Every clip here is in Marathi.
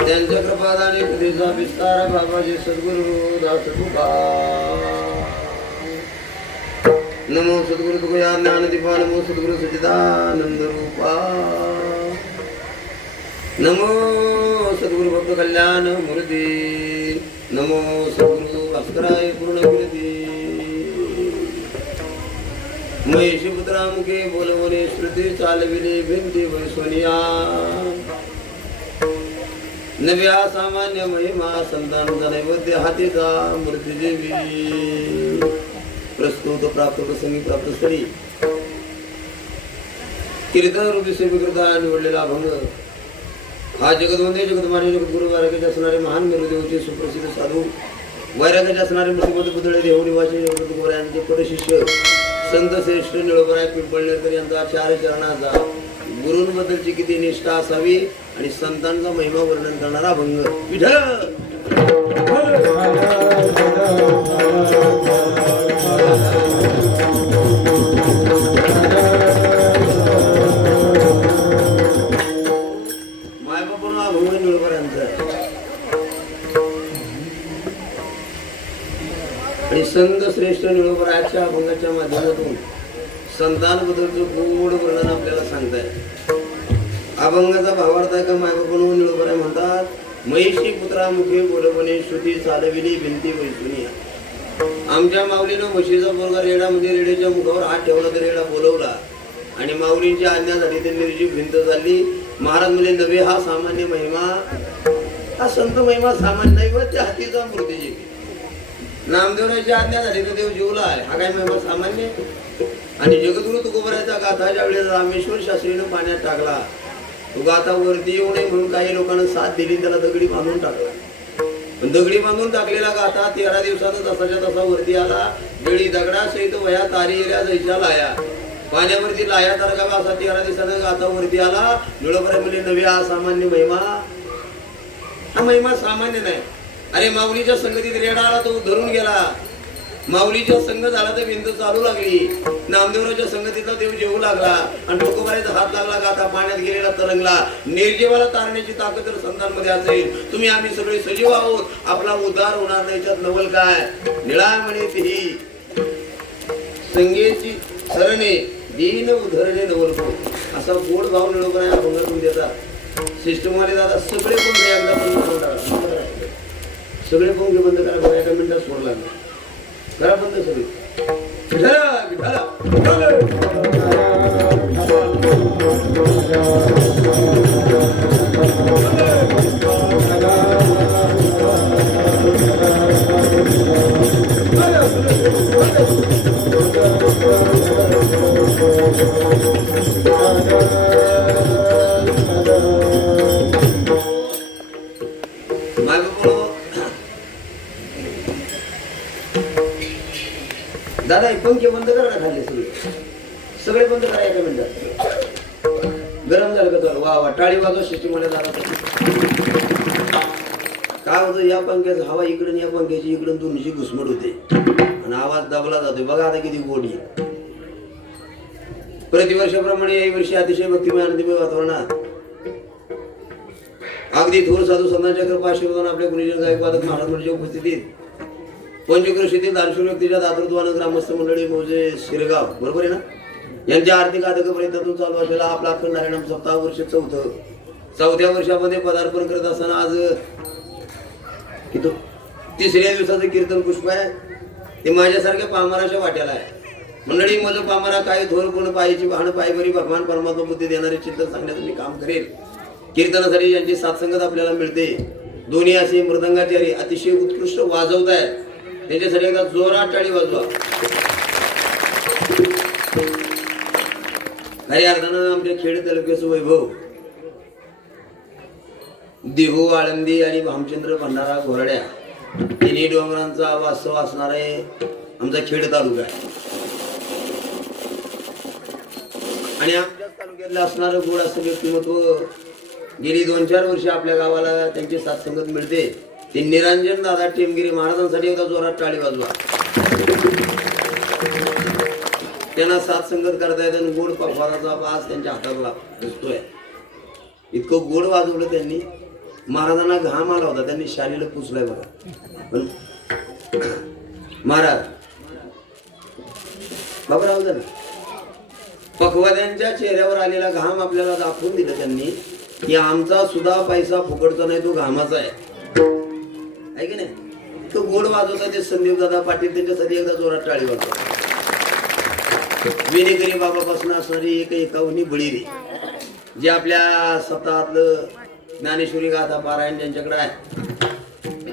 त्यांच्या कृपादानी कधीचा विस्तार बाबाजी सद्गुरु दास तुका नमो सद्गुरु तुकया ज्ञानदीपा नमो सद्गुरु सच्चिदानंद रूपा नमो सद्गुरु भक्त कल्याण मूर्ती नमो सद्गुरु अस्कराय पूर्ण कीर्ती महेशी पुत्रा मुखे बोलवणे श्रुती चालविले भिंती वैश्वनिया नव्या सामान्य महिमा संतांचा नैवेद्य हातीचा मूर्तीदेवी प्रस्तुत प्राप्त प्रसंगी प्राप्त स्थळी कीर्तन रूपी सेविकृता निवडलेला अभंग हा जगदवंदे जगदमान्य जगद्गुरु वैराग्याचे असणारे महान मेरुदेवचे सुप्रसिद्ध साधू वैराग्याचे असणारे मृत्यूपती पुतळे देव निवासी जगद्गुरू यांचे परशिष्य संत श्रेष्ठ निळोबराय पिंपळनेरकर यांचा चार चरणाचा गुरूंबद्दलची किती निष्ठा असावी आणि संतांचा महिमा वर्णन करणारा अभंग विठ्ठल मायबापून अभंग निळोबरायांचा आणि संत श्रेष्ठ निळोबरायाच्या अभंगाच्या माध्यमातून संतांबद्दलचं गोड वर्णन आपल्याला सांगताय. अभंगाचा भावार्थ आहे का मायबापून निळोबराय म्हणतात महिषी पुत्रा मुखे बोलवणे श्रुती चालविली भिंती वैसुनिया. आमच्या माऊलीनं म्हशीचा पोरगा रेडा म्हणजे रेड्याच्या मुखावर हात ठेवला तर रेडा बोलवला आणि माऊलींची आज्ञा झाली ते निर्जीव भिंत झाली. महाराज म्हणजे नवे हा सामान्य महिमा हा संत महिमा सामान्य नाही व त्या हातीचा मूर्तीजी नामदेवराची आज्ञा झाली तर देव जीवला आहे हा काय महिमा सामान्य. आणि जगद्गुरु तुकोबरायचा गाथा ज्या वेळेस रामेश्वर शास्त्रीनं पाण्यात टाकला तो गाथा वरती येऊ नये म्हणून काही लोकांना साथ दिली त्याला दगडी बांधून टाकला. पण दगडी बांधून टाकलेला गाथा 13 दिवसानं तसाच्या तसा वरती आला. दगडी दगडासहित वया तारीला जैसा लाया पाण्यावरती लाया तरकावा असा 13 दिवसानं गाथा वरती आला. निळोबराय म्हणजे नवी हा सामान्य महिमा हा महिमा सामान्य नाही. अरे माऊलीच्या संगतीत रेडा आला तो धरून गेला. माऊलीच्या संग झाला तर भिंत चालू लागली. नामदेवराच्या संगतीतला देव जेवू लागला आणि तुकोबरायचा हात लागला गाथा पाण्यात गेलेला तरंगला. निर्जीवाला तारण्याची ताकद जर संतांमध्ये असेल तुम्ही आम्ही सगळे सजीव आहोत आपला उद्धार होणार नाही. याच्यात नवल काय निळा म्हणे ती संगेची सरणे दीन उधरणे नवलको असा गोड भाव निळोबराय अभंगातून देतात. सिस्टमवाले दादा सगळे पंखे एकदा बंद सगळे पंखे बंद करा. एका मिनिटात सोडला करा बंद सगळे दादा पंखे बंद करा ना खाली सगळे बंद करा एका मिनिटात. गरम झालं का तुला? वा वा टाळी वाजवा सिस्टीम मध्ये दादा. काय होतं या पंख्याचं हवा इकडून या पंख्याची इकडून दोन्हीची घुसमट होते आणि आवाज दाबला जातोय. बघा आता किती गोडी. प्रतिवर्षाप्रमाणे याही वर्षी अतिशय भक्तिमय आनंदमय वातावरणात अगदी थोर साधू संतांच्या कृपा आशीर्वादाने आपल्या गुरुजन गायकवादक महाराज मंडळीच्या उपस्थितीत पंचकृषीतील दार्शनिक व्यक्तीच्या दातृत्वानं ग्रामस्थ मंडळी मौजे शिरगाव बरोबर आहे ना यांच्या आर्थिक आदक प्रयत्नातून चालू असलेला आपला अखंड हरिनाम सप्ताह वर्ष चौथ्या वर्षामध्ये पदार्पण करत असताना आज तिसऱ्या दिवसाचं कीर्तन पुष्प आहे. ते माझ्यासारख्या पामाराच्या वाट्याला आहे. मंडळी माझं पामारा काय थोर कोण पायची वाहन पायबरी भगवान परमात्मा बुद्धी देणारे चिंतन सांगण्याचं मी काम करेल. कीर्तनासाठी यांची साथसंगत आपल्याला मिळते. दोन्ही असे मृदंगाचारी अतिशय उत्कृष्ट वाजवत आहेत. त्याच्यासाठी एकदा जोरात टाळी वाजवा. खऱ्या अर्थानं आमच्या खेड तालुक्याचं वैभव देहू आळंदी आणि भामचंद्र भंडारा घोरड्या तिन्ही डोंगरांचा वास्तव असणार आहे आमचा खेड तालुका आहे. आणि आमच्या तालुक्यातलं असणारं गोड असं व्यक्तिमत्व गेली 2-4 वर्ष आपल्या गावाला त्यांची साथसंगत मिळते. ते निरंजन दादा टेमगिरी महाराजांसाठी एकदा जोरात टाळी वाजवा. त्यांना साथसंगत करता येत आणि गोड पफाराचा वास त्यांच्या हातातला दिसतोय. इतकं गोड वाजवलं त्यांनी. महाराजांना घाम आला होता. त्यांनी शालीला पुसलाय बघा. पण महाराज बाबराव झालं पखवाद्यांच्या चेहऱ्यावर आलेला घाम आपल्याला दाखवून दिलं त्यांनी की आमचा सुद्धा पैसा फुकटचा नाही, तो घामाचा आहे की नाही. तो गोड वाजवता ते संदीप दादा पाटील त्यांच्यासाठी एकदा जोरात टाळी वाजवतात. विनेकरी बाबापासून असणारी एक एकावनी बळीरी जे आपल्या सप्ताहातलं ज्ञानेश्वरी गाथा पारायण ज्यांच्याकडे आहे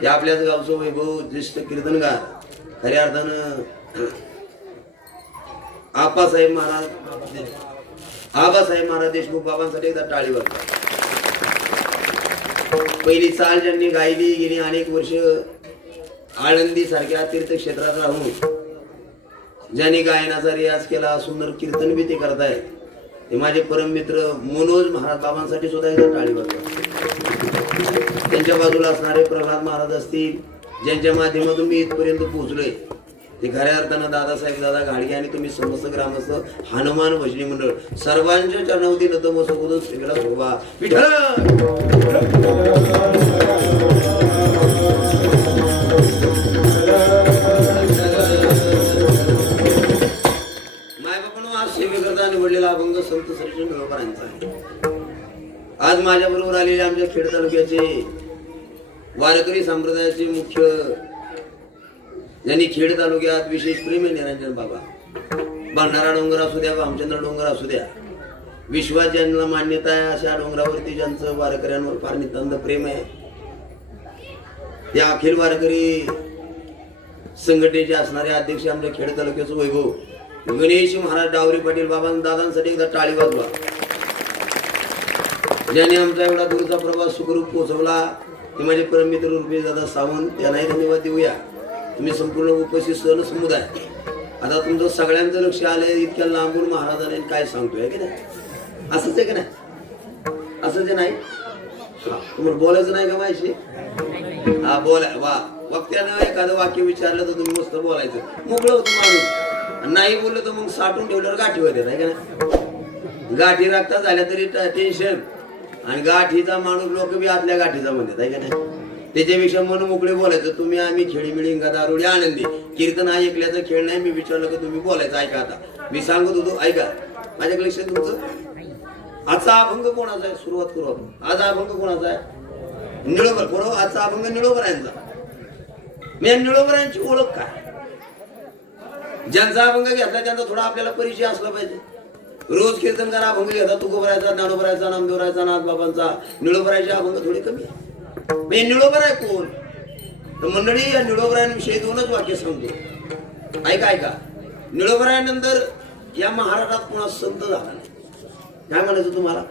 ते आपल्याच गावचं वैभव ज्येष्ठ कीर्तनगार खऱ्या अर्थानं आबासाहेब महाराज देशमुख बाबांसाठी एकदा टाळी वाजवतात. पहिली चाल ज्यांनी गायली गेली अनेक वर्ष आळंदी सारख्या तीर्थक्षेत्रात राहून ज्यांनी गायनाचा रियाज केला, सुंदर कीर्तन बी ते करतायत, ते माझे परम मित्र मनोज महाराज बाबांसाठी सुद्धा एकदा टाळी वाजवा. त्यांच्या बाजूला असणारे प्रल्हाद महाराज असतील ज्यांच्या माध्यमातून मी इथपर्यंत पोहोचलोय, ते खऱ्या अर्थानं दादासाहेब दादा घाडगे आणि तुम्ही समस्त ग्रामस्थ हनुमान भजनी मंडळ सर्वांच्या चरणावती नतमस्तक श्रीला शोभा विठ्ठल. मायबापानं आज सेवेकरता निवडलेला अभंग संत श्री निळोबारांचा आहे. आज माझ्या बरोबर आलेले आमच्या खेड तालुक्याचे वारकरी संप्रदायाचे मुख्य ज्यांनी खेड तालुक्यात विशेष प्रेम आहे निरंजन बाबा. भंडारा डोंगर असू द्या, भामचंद्र डोंगर असू द्या, विश्वात ज्यांना मान्यता आहे अशा डोंगरावरती ज्यांचं वारकऱ्यांवर फार नितांत प्रेम आहे, त्या अखिल वारकरी संघटनेचे असणारे अध्यक्ष आमच्या खेड तालुक्याचं वैभव गणेश महाराज डावरी पाटील बाबा दादांसाठी एकदा टाळी वाजवा. ज्याने आमचा एवढा दूरचा प्रवास सुखरूप पोहोचवला ते माझे परम मित्र रुपेश दादा सावंत, त्यांनाही धन्यवाद देऊया. तुम्ही संपूर्ण उपस्थित सण समुदाय आता तुमचं सगळ्यांचं लक्ष आलंय इतक्या लांबून महाराजांनी काय सांगतोय की नाही. असंच आहे की नाही? असंच नाही. तुम्हाला बोलायचं नाही का माझ्याशी? हा बोला. वा वक्त्यानं एखादं वाक्य विचारलं तर तुम्ही मस्त बोलायचं, मोकळं होतं माणूस. नाही बोललं तर मग साठून ठेवल्यावर गाठी होते नाही का नाही. गाठी राखता झाल्या तरी टेन्शन, आणि गाठीचा माणूस लोक बी आतल्या गाठीचा म्हणतात आहे का नाही. त्याच्यापेक्षा मन मोकळे बोलायचं. तुम्ही आम्ही खेळीमिळी दारुडी आनंदी कीर्तन हा ऐकल्याचा खेळ नाही. मी विचारलं का तुम्ही बोलायचं. ऐका आता मी सांगत होतो, ऐका माझ्या लक्षात तुमचं. आजचा अभंग कोणाचा आहे? सुरुवात करू आपण. आज अभंग कोणाचा आहे? निळोबर. बरोबर, आजचा अभंग निळोबरायांचा. मी निळोबरायांची ओळख काय? ज्यांचा अभंग घेतला त्यांचा थोडा आपल्याला परिचय असला पाहिजे. रोज कीर्तन करा, अभंग घेता, तुकोबरायचा, ज्ञानोबरायचा, नामदेवरायचा, नाथबाबांचा, निळोबरायचे अभंग थोडे कमी आहे. निळोबराय कोण? तर मंडळी या निळोबरायांविषयी दोनच वाक्य सांगतो, ऐका ऐका. निळोबरायानंतर या महाराष्ट्रात कोणा संत झाला नाही. काय म्हणायचं तुम्हाला?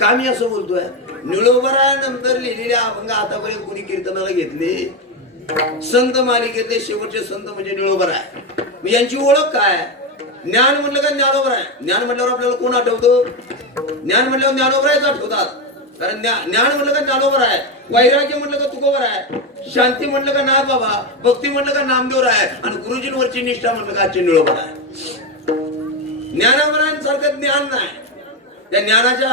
का मी असं बोलतोय? निळोबरायानंतर लिहिलेले अभंग आतापर्यंत कोणी कीर्तनाला घेतले? संत मालिकेतले शेवटचे संत म्हणजे निळोबराय. मी यांची ओळख काय? ज्ञान म्हटलं का ज्ञानोबराय. ज्ञान म्हटल्यावर आपल्याला कोण आठवतं? ज्ञान म्हटल्यावर ज्ञानोबरायच आठवतात, कारण ज्ञान म्हटलं का ज्ञानोबराय, वैराग्य म्हटलं का तुकोबराय, शांती म्हटलं का नाथ बाबा, भक्ती म्हटलं का नामदेवराय, आणि गुरुजींवरची निष्ठा म्हटलं का आजचे निळोबराय. ज्ञानोबरायांसारखं ज्ञान नाही. त्या ज्ञानाच्या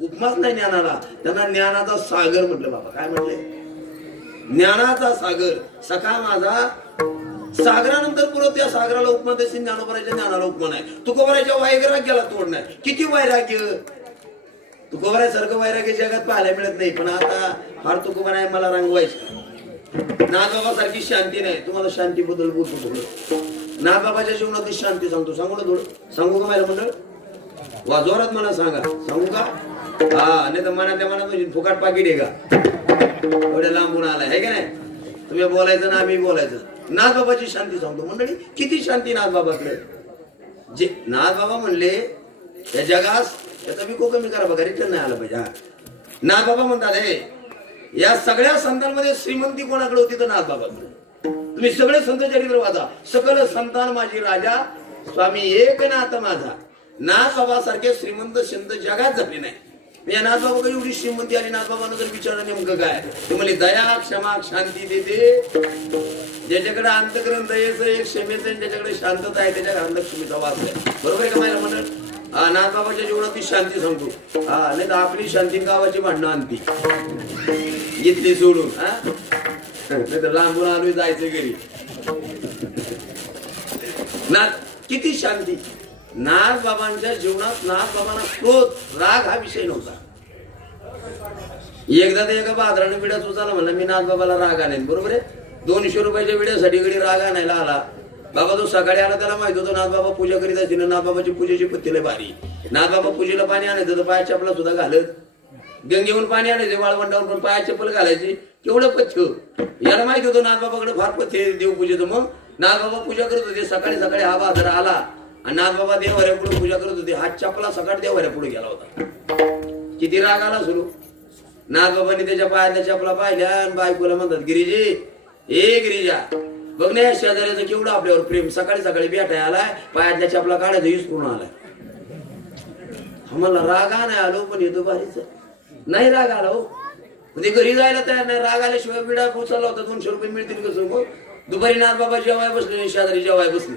उपमाच नाही ज्ञानाला, त्यांना ज्ञानाचा सागर म्हटलं. बाबा काय म्हटले? ज्ञानाचा सागर. सखा माझा सागरानंतर पुरत त्या सागराला उपमा देशी ज्ञानोबरायच्या ज्ञानाला उपमा नाही. तुकोबरायच्या वैराग्याला तोड नाही. किती वैराग्य! तुकोबरायसारखं वैराग्य जगात पाहायला मिळत नाही. पण आता फार तुकोबराय मला रंगवायचं. नाथबाबा सारखी शांती नाही. तुम्हाला शांती बद्दल बोलतो थोडं. नाथबाबाच्या जीवनातली शांती सांगतो. सांगू ना थोडं? सांगू का माझ्या मंडळ? वा जोरात मला सांगा. सांगू का? हा, नाही तर मनातल्या मनात म्हणजे फुकाट पाकिट आहे का? एवढ्या लांबून आलाय आहे का नाही? तुम्ही बोलायचं ना आम्ही बोलायचं. नाथबाबाची शांती सांगतो मंडळी. किती शांती नाथबाबाकडे. जे नाथबाबा म्हणले या जगास त्याचा विको कमी करा बघा, रिटर्न नाही आला पाहिजे. नाथबाबा म्हणतात हे या सगळ्या संतांमध्ये श्रीमंती कोणाकडे होती? तर नाथबाबाकडे. तुम्ही सगळे संत चरित्र वाचा. सकल संतान माझी राजा, स्वामी एक नाथ माझा. नाथबाबा सारखे श्रीमंत संत जगात झाले नाही. या नाथबाबा एवढी श्रीमंती आली. नाथबाबांना जर विचारलं नेमकं काय, ते म्हणजे दया क्षमा शांती देते. ज्याच्याकडे अंतकरण दयेचं एक क्षमेचं, ज्याच्याकडे शांतता आहे त्याच्या घरात लक्ष्मीचा वास आहे. बरोबर आहे का माझ्या मंडळ? हा, नाथबाबाच्या जीवनात ती शांती सांगतो. हा, नाही तर आपली शांती गावाची भांडणं आणती घेतली सोडून. हा, नाही तर लांबून आलोय जायचं घरी. नाथ किती शांती. नाथबाबांच्या जीवनात नाथबाबांना क्रोध राग हा विषय नव्हता. एकदा ते एका बाजाराने विड्या सुचाला म्हणला मी नाथबाबाला राग आणेन. बरोबर आहे. 200 रुपयाच्या विड्यासाठी घडी राग आणायला आला. बाबा तो सकाळी आला, त्याला माहित होतं नाथबाबा पूजा करीत असतील. नाथबाबाची पूजेची पत्ती लय भारी. नाथबाबा पूजेला पाणी आणायचं तर पाया चपला सुद्धा घालत. गंगेहून पाणी आणायचे वाळवंटावर, पण पाया चप्पल घालायची. केवढं पथ्य याला माहित होतं. नाथबाबाकडे फार पथ्य देवपूजेचं. मग नाथबाबा पूजा करत होते. सकाळी सकाळी हा बाजार आला आणि नाथबाबा देवाऱ्या पुढे पूजा करत होते. हा चपला सकाळी देवाऱ्या पुढे गेला होता. किती राग आला सुरू. नाथबाबांनी त्याच्या पायातल्या चपला पाहिल्या आणि बायकोला म्हणतात गिरिजी, ए गिरिजा बघ ना या शेजाऱ्याचं केवढं आपल्यावर प्रेम. सकाळी सकाळी भेटाय आलाय, पायातल्या चपला काढायचं हिसकून आलाय. आम्हाला राग नाही आलो, पण येतो भारीच नाही राग आला हो. म्हणजे घरी जायला तयार नाही. राग आल्याशिवाय विडा उचलला होता. 200 रुपये मिळतील कसं? मग दुपारी नाथबाबा जेवाय बसले, शेजारी जेवाय बसले.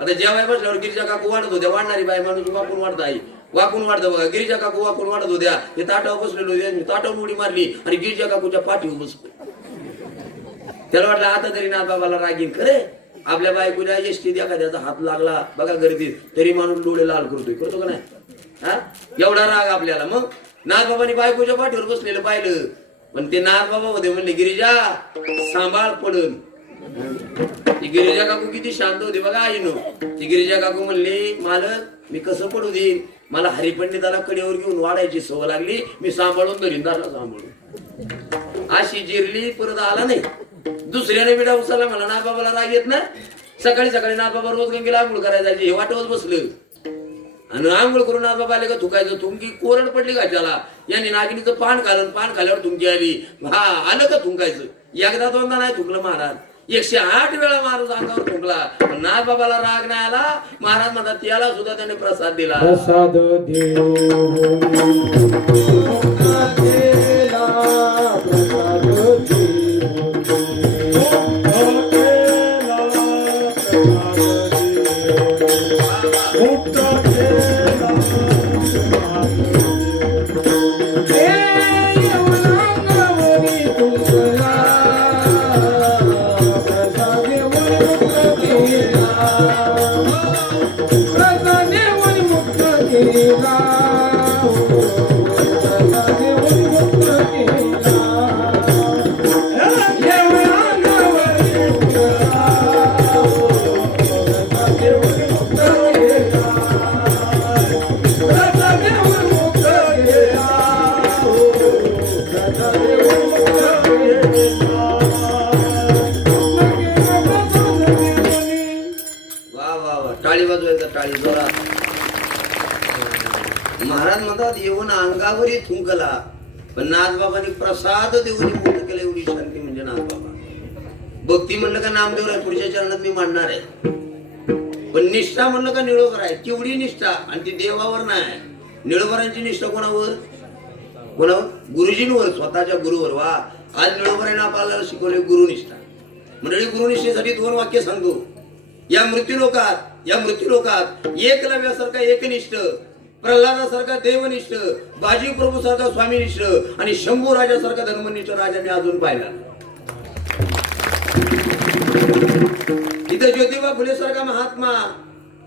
आता जेवाय बसल्यावर गिरिजा काकू वाढत होत्या. वाढणारी बाई माणूस वाकून वाढता आई वाकून वाढतं बघा. गिरिजा काकू वाकून वाढत होत्या. ते ताटावर बसलेलो होते. ताटावर उडी मारली आणि गिरिजा काकूच्या पाठीवर बसलो. त्याला वाटलं आता तरी नाथबाबाला रागीन. खरे आपल्या बायकोच्या एसटीत एखाद्याचा हात लागला बघा गर्दीत, तरी माणूस डोळे लाल करतोय. करतो का नाही? हा, एवढा राग आपल्याला. मग नाथबाबांनी बायकोच्या पाठीवर बसलेलं पाहिलं. पण ते नाथबाबा होते म्हणले गिरिजा सांभाळ पडून. ती गिरिजा काकू किती शांत होती बघा आईनो. ती गिरिजा काकू म्हणली मालक मी कसं पडू देईन, मला हरिपंडिताला कडेवर घेऊन वाढायची सवय लागली. मी सांभाळून धरीन दारला सांभाळून. अशी जिरली, परत आला नाही. दुसऱ्याने बिडा उचलला. मला नाथबाबाला राग येत ना. सकाळी सकाळी नाथबाबा रोज गंगेला आंघोळ करायला जायची. हे वाटवत बसलं आणि आंघोळ करून नाथबाबा आले का थुकायचं. थुंकी कोरड पडली का त्याला. यांनी नागिनीचं पान खाल्लं, पान खाल्यावर थुंकी आली. हा, आलं का थुंकायचं. एकदा दोनदा नाही थुकलं महाराज. 108 वेळा महाराज अंगावर थुंकला. नाथबाबाला राग नाही आला. महाराज म्हणतात त्याला सुद्धा त्याने प्रसाद दिला. प्रसाद वा वा, टाळी वाजवायचा, टाळी जोरात. महाराज म्हणतात येऊन अंगावरी थुंकला, पण नाथबाबांनी प्रसाद देऊन मोठं केलं. एवढी शांती म्हणजे नाथबाबा. भक्ती म्हणलं का नामदेव आहे, पुढच्या चरणात मी मांडणार आहे. पण निष्ठा म्हणलं का निळोबर आहे. केवढी निष्ठा, आणि ती देवावर नाही. निळोबरांची निष्ठा कोणावर? कोणावर? गुरुजींवर, स्वतःच्या गुरुवर. वा, आज निळोबरांना आपल्याला शिकवले गुरुनिष्ठा. मंडळी, गुरुनिष्ठेसाठी 2 वाक्य सांगतो. या मृत्यूलोकात एकलव्यासारखा एकनिष्ठ, प्रल्हादासारखा देवनिष्ठ, बाजी प्रभू सारखा स्वामीनिष्ठ आणि शंभू राजासारखा धर्मनिष्ठ राजा मी अजून पाहिला. इथे ज्योतिबा फुले सारखा महात्मा,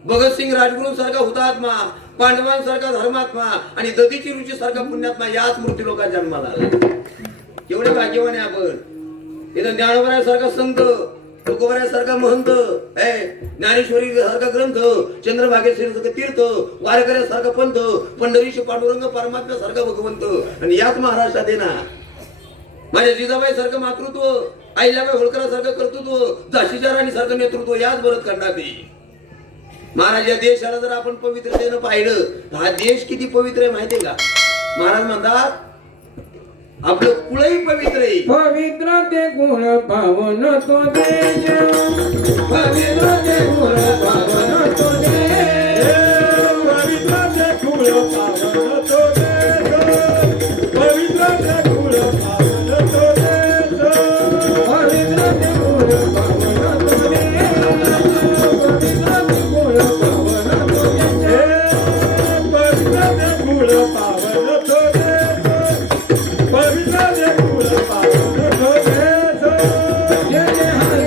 भगतसिंग राजगुरू सारखा हुतात्मा, पांडवांसारखा धर्मात्मा आणि दधीची रुची सारखा पुण्यात्मा याच मृत्यूलोकात जन्माला आला. केवढे भाग्यवान आहे आपण. इथं ज्ञानोबरायासारखा संत, तुकोबरायासारखा महंत, ज्ञानेश्वरी सारखा ग्रंथ, चंद्रभागेश्वरी तीर्थ, वारकऱ्यासारखा पंथ, पंढरीशी पांडुरंग परमात्म्यासारखा भगवंत, आणि याच महाराष्ट्रात आहे ना. माझ्या जिजाबाई सारखं मातृत्व, अहिल्याबाई होळकरासारखं कर्तृत्व, झाशीच्या राणी सारखं नेतृत्व याच भरत खंडात आहे. महाराज, या देशाला जर आपण पवित्रतेनं पाहिलं तर हा देश किती पवित्र आहे माहितीये का? महाराज म्हणतात आपलं कुळही पवित्र आहे. पवित्र ते गुण पावन तो देश, पवित्र ते गुण पावन तो देश, पवित्र ते गुण पावन तो देश, पवित्र ते गुण पावन तो देश, पवित्र ते गुण पावन तो देश, पवित्र ते गुण पावन तो देश, पवित्र ते गुण पावन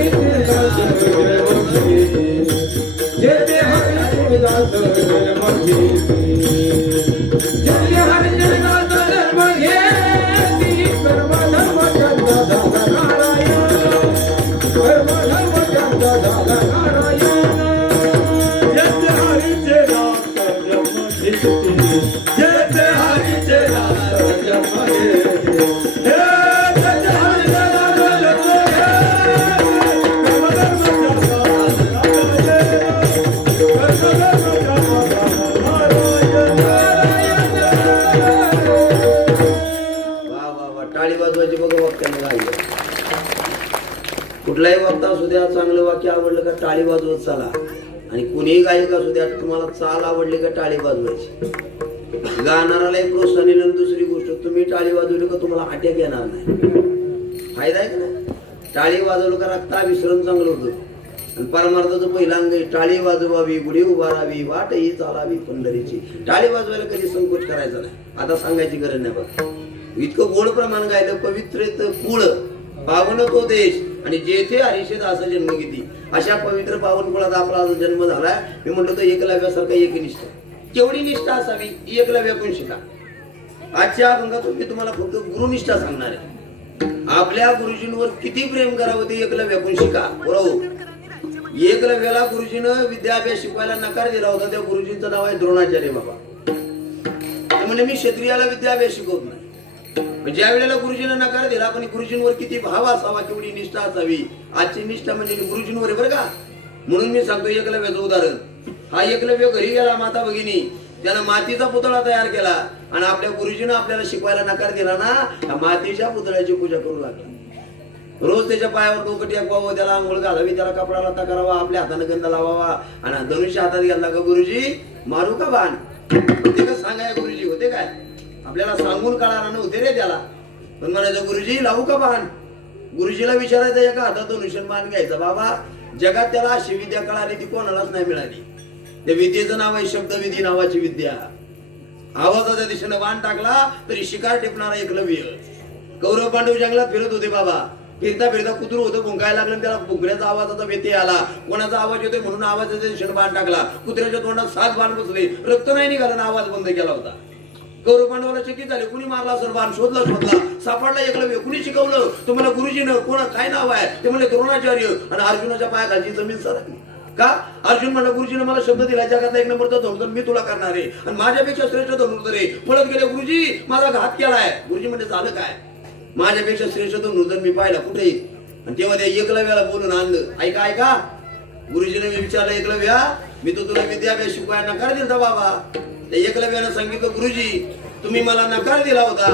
तो देश. कुठलाही वक्ता असू द्या, चांगलं वाक्य आवडलं का टाळी वाजवत चाला. आणि कुणीही गायक असू द्या, तुम्हाला चाल आवडली का टाळी वाजवायची. गाणारालाही प्रोत्साहन आणि दुसरी गोष्ट, तुम्ही टाळी वाजवली का तुम्हाला अटॅक येणार नाही. फायदा आहे का नाही? टाळी वाजवलं का रक्ताभिसरण चांगलं होतं. आणि परमार्थाचं पहिलं अंग आहे, टाळी वाजवावी, गुढी उभारावी, वाटही चालावी पंढरीची. टाळी वाजवायला कधी संकोच करायचा नाही. आता सांगायची गरज नाही बघ. इतकं गोड प्रमाण गायलं. पवित्रेत कुळ पावन तो देश, आणि जेथे हरिषेद असं जन्म घेती. अशा पवित्र पावन कुळात आपला जन्म झालाय. मी म्हणतो तो एकलव्यासारखा एकनिष्ठ. केवढी निष्ठा असावी एकलव्याकडून शिका. आजच्या अभंगातून मी तुम्हाला फक्त गुरुनिष्ठा सांगणार आहे. आपल्या गुरुजींवर किती प्रेम करावं ते एकलव्याकडून शिका. बरोबर, एकलव्याला गुरुजीनं विद्याभ्यास शिकवायला नकार दिला होता. त्या गुरुजींचं नाव आहे द्रोणाचार्य बाबा. ते म्हणजे मी क्षत्रियाला विद्याभ्यास शिकवत नाही. ज्या वेळेला गुरुजीनं नकार दिला, पण गुरुजींवर किती भाव असावा, केवढी निष्ठा असावी. आजची निष्ठा म्हणजे गुरुजींवर आहे बरं का. म्हणून मी सांगतो एकलव्याचं उदाहरण. हा एकलव्य घरी गेला माता भगिनी, त्यानं मातीचा पुतळा तयार केला, आणि आपल्या गुरुजीनं आपल्याला शिकवायला नकार दिला ना, त्या मातीच्या पुतळ्याची पूजा करू लागला. रोज त्याच्या पायावर डोकं टेकवावं, त्याला आंघोळ घालावी, त्याला कपडा लत्ता करावा, आपल्या हाताने गंध लावावा, आणि धनुष्य हातात घातला का गुरुजी मारू का बाण. ते का सांगाय गुरुजी होते काय? आपल्याला सांगून कळाला नव्हते रे त्याला. पण म्हणायचं गुरुजी लावू का बाण. गुरुजीला विचारायचं एका हातात धनुष्यन बाण घ्यायचा. बाबा, जगात त्याला अशी विद्या कळाली ती कोणालाच नाही मिळाली. त्या विद्येचं नाव आहे शब्दविधी नावाची विद्या. आवाजाच्या दिशेने बाण टाकला तरी शिकार टिपणारा एकलव्य. कौरव पांडव जंगलात फिरत होते बाबा. फिरता फिरता कुत्रू होतं, भुंकायला लागलं, त्याला भुंकण्याचा आवाजाचा व्यत्यय आला. कोणाचा आवाज येतोय म्हणून आवाजाच्या दिशेने बाण टाकला. कुत्र्याच्या तोंडात 7 बाण बसले, रक्त नाही निघालं, आवाज बंद केला होता. कौरव पांडवाला चकित झाले. कुणी मारला असेल बाण, शोधला सापडला एकलव्य. कुणी शिकवलं तुम्हाला गुरुजीनं? कोणा काय नाव आहे? ते म्हणले द्रोणाचार्य. आणि अर्जुनाच्या पायाखालची जमीन सरकली. का? अर्जुन म्हणला गुरुजीने मला शब्द दिला, जगातला 1 नंबरचा धनुर्धर मी तुला करणार आहे, आणि माझ्यापेक्षा श्रेष्ठ धनुर्धर आहे. पळत गेले, गुरुजी माझा घात केलाय. गुरुजी म्हणजे झालं काय? माझ्यापेक्षा श्रेष्ठ धनुर्धर मी पाहिला कुठे. आणि तेव्हा त्या एकलव्याला बोलून आणलं. ऐका गुरुजीने विचारलं, एकलव्या मी तो तुला विद्याभ्यास शिकवायला नकार दिला बाबा. त्या एकलव्यानं सांगितलं गुरुजी तुम्ही मला नकार दिला होता,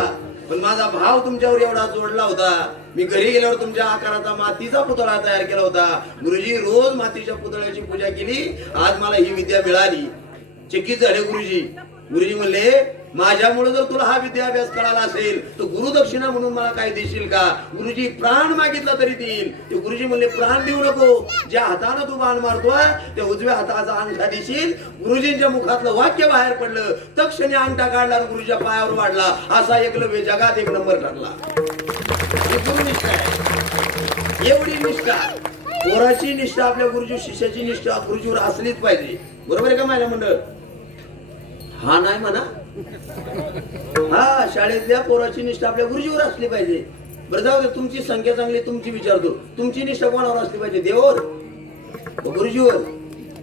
पण माझा भाव तुमच्यावर एवढा जोडला होता. मी घरी गेल्यावर तुमच्या आकाराचा मातीचा पुतळा तयार केला होता. गुरुजी रोज मातीच्या पुतळ्याची पूजा केली, आज मला ही विद्या मिळाली. चकित झाले गुरुजी. गुरुजी म्हणले माझ्यामुळे जर तुला हा विद्याभ्यास कळाला असेल तर गुरुदक्षिणा म्हणून मला काय देशील का? गुरुजी प्राण मागितला तरी देईल. ते गुरुजी म्हणले प्राण देऊ नको, ज्या हाताने तू बाण मारतोय त्या उजव्या हाताचा अंगठा देशील. गुरुजींच्या मुखातलं वाक्य बाहेर पडलं, तक्षणी अंगठा काढला, गुरुजीच्या पायावर वाढला. असा एकलव्य जगात एक नंबर ठरला. ही गुरुनिष्ठा आहे. एवढी निष्ठा, पोराची निष्ठा, आपल्या गुरुजी शिष्याची निष्ठा गुरुजीवर असलीच पाहिजे. बरोबर आहे का माझ्या मंडळ? हा नाही म्हणा. हा शाळेतल्या पोराची निष्ठा आपल्या गुरुजीवर असली पाहिजे. बरं जाऊ दे, तुमची संख्या चांगली, तुमची विचारतो, तुमची निष्ठा कोणावर असली पाहिजे? देवावर, गुरुजीवर,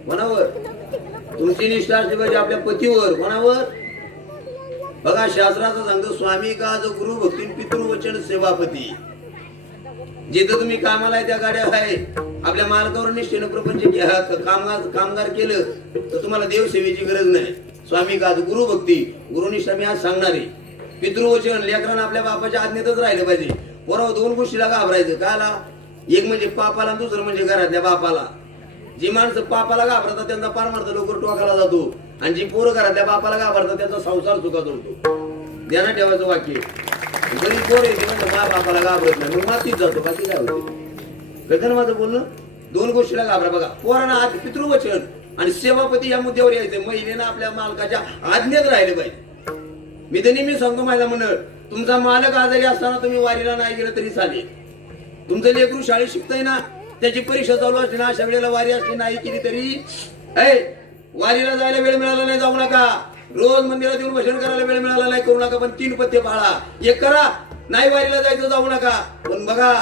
कोणावर? तुमची निष्ठा असली पाहिजे आपल्या पतीवर, कोणावर? बघा शास्त्राचं सांगतो स्वामी का जो गुरु भक्ती पितृवचन सेवापती. जिथं तुम्ही कामाला आहे त्या गाड्या आहे, आपल्या मालकावर निष्ठेनं प्रपंच कामगार केलं तर तुम्हाला देवसेवेची गरज नाही. स्वामी का गुरु भक्ती, गुरुनिष्ठा मी आज सांगणार आहे. पितृवचन, लेकरांना आपल्या बापाच्या आज्ञेतच राहिलं पाहिजे. पोरावर दोन गोष्टीला घाबरायचं. काला? एक म्हणजे पापाला, दुसरं म्हणजे घरातल्या बापाला. जी माणसं पापाला घाबरतात त्यांचा पारमार्थ लवकर टोकाला जातो, आणि जी पोरं घरातल्या बापाला घाबरतात त्यांचा संसार चुका जोडतो. ध्यानात ठेवायचं वाक्य. जरी पोर येते म्हणजे मा बापाला घाबरत नाही, मग मातीत जातो. बाकी काय होते? कळतं माझं बोलणं? दोन गोष्टीला घाबरा. बघा पोरांना आज पितृवचन आणि सेवापती या मुद्द्यावर यायचं. महिलेनं आपल्या मालकाच्या आज्ञेत राहिले पाहिजे. मी तर नेहमी सांगतो माझ्या मंडळ, तुमचा मालक आजारी असताना तुम्ही वारीला नाही गेलं तरी चालेल. तुमचं लेकरू शाळेत शिकतंय ना, त्याची परीक्षा चालू असते ना, अशा वेळेला वारी असली नाही केली तरी वारीला जायला वेळ मिळाला नाही जाऊ नका. रोज मंदिरात येऊन भजन करायला वेळ मिळाला नाही करू नका, पण 3 पथ्य पाळा. एक करा, नाही वारीला जायचं जाऊ नका, पण बघा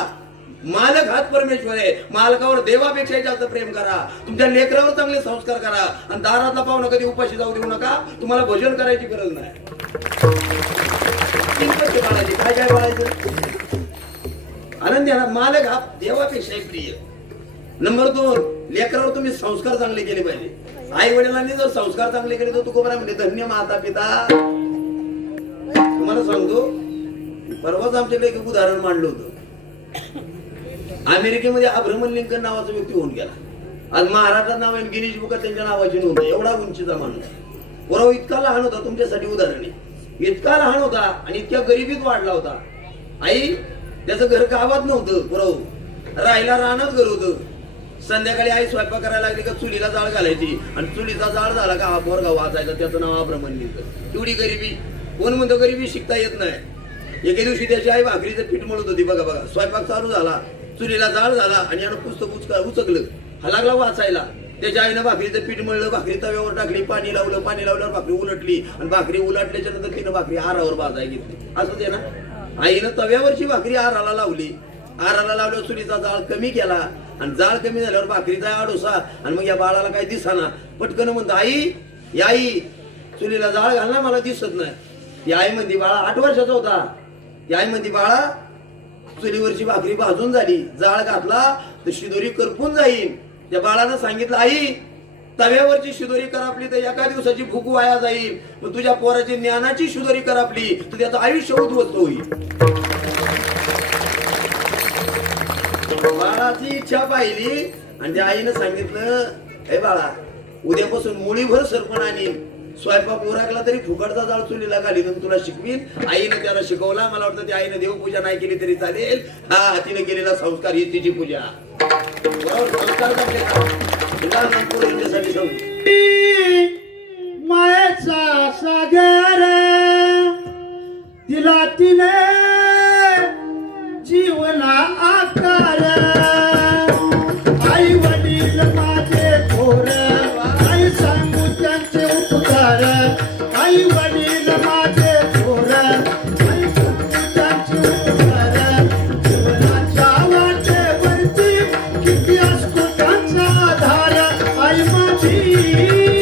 मालक हाच परमेश्वर आहे. मालकावर देवापेक्षा जास्त प्रेम करा. तुमच्या लेकरावर चांगले संस्कार करा, आणि दारातला पाहुणा कधी उपाशी जाऊ देऊ नका. तुम्हाला भजन करायची गरज नाही. 3 पथ्य पाळायचे. काय काय पाळायचं? आनंदी आहे ना. मालक हा देवापेक्षा प्रिय. नंबर 2, लेकरावर तुम्ही संस्कार चांगले केले पाहिजे. आई वडिलांनी जर संस्कार चांगले केले तर तुकोबरा म्हणजे धन्य माता पिता. तुम्हाला सांगतो, परवाच आमच्याकडे एक उदाहरण मांडलं होतं. अमेरिकेमध्ये अब्राहम लिंकन नावाचा व्यक्ती होऊन गेला. आज महाराष्ट्रात नाव आहे, गिनीज बुकात त्यांच्या नावाची नोंद आहे. एवढा उंचीचा माणूस. पोराव इतका लहान होता, तुमच्यासाठी उदाहरण आहे. इतका लहान होता आणि इतक्या गरिबीत वाढला होता. आई त्याचं घर गावात नव्हतं. पोराव राहायला रानात घर होतं. संध्याकाळी आई स्वयंपाक करायला लागली का चुलीला जाळ घालायची, आणि चुलीचा जाळ झाला का हा पोरगा वाचायचा. त्याचं नाव अब्राहम लिंकन. एवढी गरिबी. कोण म्हणतो गरिबी शिकता येत नाही? एके दिवशी त्याची आई भाकरीचं पीठ मळत होती. बघा बघा, स्वयंपाक चालू झाला, चुलीला जाळ झाला, आणि यानं पुस्तक उचकलं. हा लागला वाचायला. त्याच्या आईनं भाकरीचं पीठ मळलं, भाकरी तव्यावर टाकली, पाणी लावलं. पाणी लावल्यावर भाकरी उलटली, आणि भाकरी उलटल्याच्या नंतर तिनं भाकरी आरावर भाजाय घेतली. असं ते ना, आईनं तव्यावरची भाकरी आराला लावली. आराला लावल्यावर चुलीचा जाळ कमी केला, आणि जाळ कमी झाल्यावर भाकरीचा आडोसा. आणि मग या बाळाला काही दिसाना. पटकन म्हणतो आई आई चुलीला जाळ घाल ना, मला दिसत नाही. ती आई म्हणती बाळा 8 वर्षाचा होता. ती आई म्हणती बाळा चुलीवरची भाकरी भाजून झाली, जाळ घातला तर शिदोरी करपून जाईल. त्या बाळानं सांगितलं आई तव्यावरची शिदोरी करापली तर एका दिवसाची भूक वाया जाईल, पण तुझ्या पोराची ज्ञानाची शिदोरी करापली तर त्याचं आयुष्य उद्ध्वस्त होईल. बाळाची इच्छा पाहिली, आणि त्या आईनं सांगितलं हे बाळा उद्यापासून मुळीभर सरपण आणि स्वयंपाक उरकला तरी फुकटचा जाळ चुलीला घालीन तुला शिकवीन. आईनं त्याला शिकवला. मला वाटतं त्या आईनं देवपूजा नाही केली तरी चालेल. हा तिने केलेला संस्कार ही तिची पूजा. संस्कार यांच्यासाठी सांगू. मायेचा सागर तिला तिने जीवना आकार. आई वडील माझे थोर, आई सांगू त्यांचे उपकार. आई वडील माझे थोर, आई सांगू त्यांचे उपकार. जीवनाच्या वाटेवरती किती असतो त्यांचा आधार. आई माझी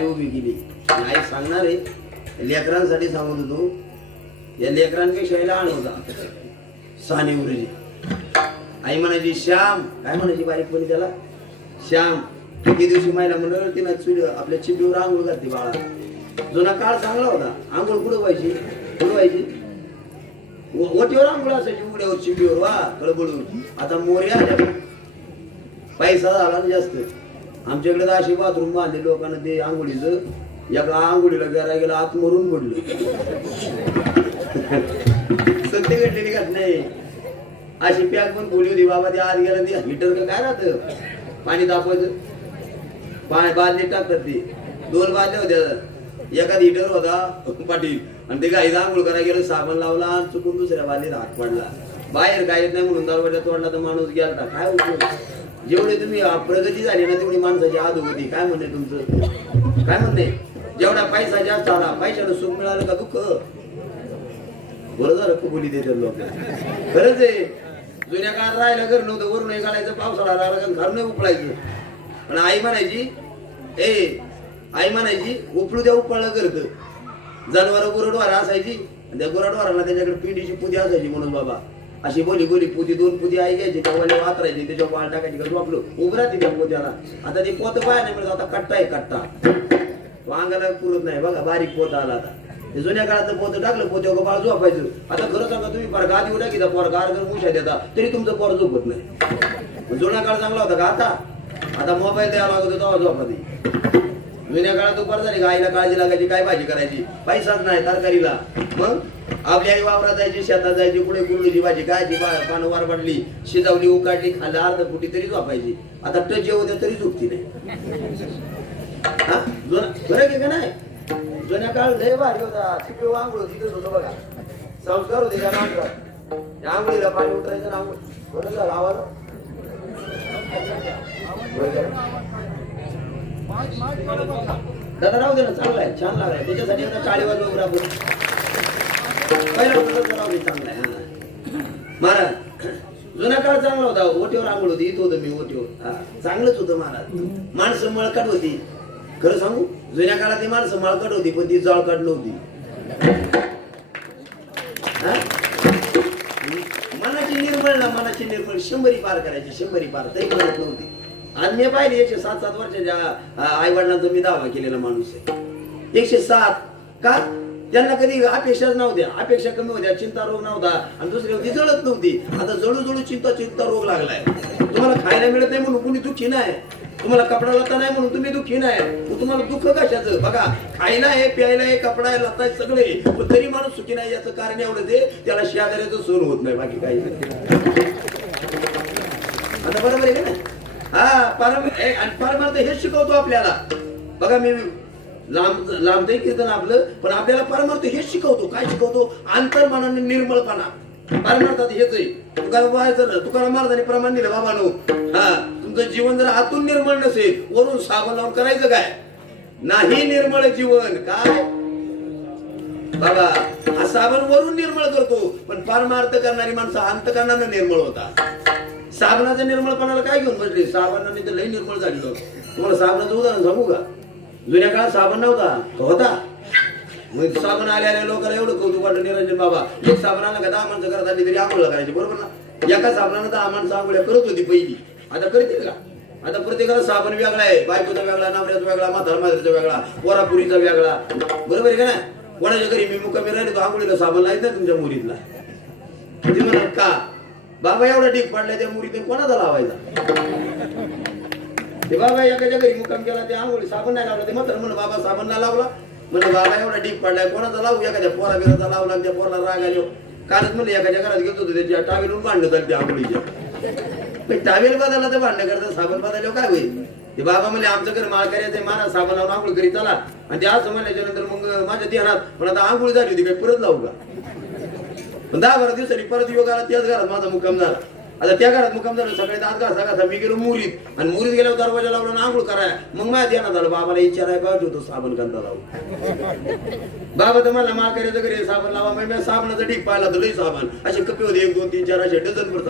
आई उभी केली. आई सांगणार आहे लेकरांसाठी सांगत होतो. या लेकरांपेक्षा लहान होता साने गुरुजी. आई म्हणायची श्याम, काय म्हणायची बारीकपणी त्याला, श्याम. एके दिवशी महिला मंडळ तिनं चुली आपल्या चिपीवर आंघोळ घातली बाळा. जुना काळ चांगला होता. आंघोळ कुठं व्हायची, कुठं व्हायची, ओटीवर आंघोळ असायची, उघड्यावर चिपीवर वा कळबळून. आता मोर्या आल्या, पैसा झाला ना जास्त. आमच्याकडे तर अशी बाथरूम बांधले लोकांना ते आंघोळीचं. एका आंघोळीला गेला आत मरून पडलं. सत्य घडलेली घटना आहे. अशी पॅक पण बोली होती बाबा. ते आत गेला ते हिटर का काय राहतं, पाणी तापवायचं, बादली टाकतात ते. 2 बादल्या होत्या. एखाद हिटर होता पाटील आणि ते गाईला आंघोळ करायला गेलं, साबण लावला आणि चुकून दुसऱ्या बादलीत हात पडला. बाहेर काय येत नाही म्हणून दरवाजा तोडला तर माणूस गेला. काय उपयोग. जेवढे तुम्ही प्रगती झाली ना तेवढी माणसाची अधोगती. काय म्हणणे तुमचं, काय म्हणणे. जेवढा पैसा जास्त आला, पैशाला सुख मिळालं का दुःख. बरं झालं बोली देतात लोक. खरंच आहे. जुन्या काळात राहायला घर नव्हतं, वरून हे काढायचं, पावसाळा लागला का घर नाही उपळायचं. पण आई म्हणायची आई म्हणायची उपळू द्या, उपळलं करतं. जनावर गुरडवारा असायची आणि त्या गुरडवाराला त्याच्याकडे पिंडीची पुदी असायची म्हणून बाबा. अशी बोली पुदी 2 पुदी आई घ्यायची, तेव्हा वातरायची, त्याच्यावर वाळ टाकायची का झोपलो उभं राहते त्या पोत्याला. आता ते पोत पाया नाही मिळत, आता कट्टा आहे कट्टा. वांगाला पुरत नाही बघा, बारीक पोत आला आता. ते जुन्या काळात पोत टाकलं, पोत्यावर बाळ झोपायचं. आता खरं सांगा तुम्ही फार गादी उड्या घेता, पोर गारगर मुशा देता तरी तुमचं पोर झोपत नाही. जुना काळ चांगला होता का आता मोबाईल द्यावा लागतो तेव्हा झोपत. जुन्या काळात दुपार झाली, आईला काळजी लागायची, काय भाजी करायची, पैसाच नाही तरकारीला. मग आपली आई वावरात जायची, शेतात जायची, कुठे कुरडीची भाजी खायची, पानं वार पडली, शिजवली, उकाडली, खाल्लं, अर्ध फुटी तरी झोपायची. आता टच येऊ द्या तरी झोपती नाही. हा फरक आहे का नाही. जुन्या काळ लय भारी होता. चिपी आंघोळ तिथेच होतं बघा. संस्कार होते त्या माणसात. आंघोळीला पाणी उतरायचं, आंघोळ बरं झालं आवाज. दादा राहू दे ना, चांगला आहे, छान लागलाय. त्याच्यासाठी आता टाळी वाजवू आपण. पहिला राहू दे, चांगला आहे. महाराज जुना काळ चांगला होता. ओटीवर आंघोळ होती, इथं होतं मी ओटीवर. चांगलंच होतं महाराज. माणसं मळकट होती. खरं सांगू, जुन्या काळात ती माणसं मळकट होती पण ती जळकट नव्हती. मनाची निर्मळ 100 पार करायची, 100 पार तरी म्हणत नव्हती. आज मी पाहिले 107 वर्षाच्या आई वडिलांचा मी दावा केलेला माणूस आहे. 107 का. त्यांना कधी अपेक्षाच नव्हत्या, अपेक्षा कमी होत्या, चिंता रोग नव्हता आणि दुसरी होती जळत नव्हती. आता जळू चिंता रोग लागलाय. तुम्हाला खायला मिळत नाही म्हणून कुणी दुःखी नाही, तुम्हाला कपडा लता नाही म्हणून तुम्ही दुःखी नाही. तुम्हाला दुःख कशाचं बघा. खायला आहे, प्यायला आहे, कपडा आहे, लता आहे, सगळे, पण तरी माणूस सुखी नाही. याचं कारण एवढं ते त्याला शेजाऱ्याचं सोन होत नाही, बाकी काही. आता बरोबर आहे का नाही. परमार्थ हेच शिकवतो आपल्याला. बघा मी लांबतही कीर्तन आपलं, पण आपल्याला परमार्थ हेच शिकवतो. काय शिकवतो. अंतर्मनाने निर्मळपणा. परमार्थात हेच आहे. तुकाराम महाराजांनी प्रमाण दिलं बाबांनो. तुमचं जीवन जर आतून निर्मळ नसेल, वरून साबण लावून करायचं काय नाही. निर्मळ जीवन काय बाबा. हा साबण वरून निर्मळ करतो, पण परमार्थ करणारी माणसं अंतकरणानं निर्मळ होतात. साबणाच्या निर्मळपणाला काय घेऊन बसले. साबणाने तर लई निर्मळ झाली लोक. तुम्हाला साबणाचं उदाहरण सांगू का. जुन्या काळात साबण नव्हता, होता. मग साबण आल्या लोकांना एवढं कौतुक वाटलं. निरंजन बाबा एक साबण आला का 10 माणसं करत आली तरी आंघोळ करायची, बरोबर ना. एका साबणानं 10 माणसं आंघोळ्या करत होती पहिली. आता करतील का. आता प्रत्येकाला साबण वेगळा आहे. बायकोचा वेगळा, नवऱ्याचा वेगळा, म्हाताऱ्याचा वेगळा, पोरापुरीचा वेगळा, बरोबर आहे का नाही. कोणाच्या घरी मी मुक्कामी राहिले तो आंघोळीला साबण लायत नाही तुमच्या मुलीतला. ती म्हणत का बाबा एवढा ढीक पडलाय त्या मुलीतून कोणाचा लावायचा. ते बाबा एकाच्या घरी मुक्काम केला, ते आंघोळी साबण नाही लावला. ते म्हातारा म्हणलं बाबा साबण नाही लावला. म्हणजे बाबा एवढा ढीक पडलाय कोणाचा लावू. एखाद्या पोरा बिराचा लावला, त्या पोराला राग आलो. कालच म्हणलं एखाद्या घरात गेलो होतो, त्याच्या टावेलून भांडणं झाली त्या आंघोळीच्या. टावेल बदलला तर भांडणं करता, साबण बदलल्यावर काय होईल. ते बाबा म्हणले आमचं घर माळ करायचंय, मारा साबण लावून आंघोळ करी चला. आणि ते असं म्हणल्याच्या नंतर मग माझ्या ध्यानात पण आता आंघोळी झाली होती, काही परत लावू का. 10-12 दिवसांनी परत योगाला त्याच घरात माझा मुक्काम झाला. आता त्या घरात मुक्काम झालं. सकाळी दात घासा मी गेलो मुरीत, आणि मुरीत गेल्यावर दरवाजा लावला आंघोळ कराय. मग माझ्या ध्यानात आलं बाबाला विचारायला पाहिजे होतो साबण कोणता लावू. बाबा तर मला माळ करायचं घरी साबण लावा. मी साबणाचा ढीक पाहिला तर लई साबण. असे कपे होते 1, 2, 3, 4 असे डझनभर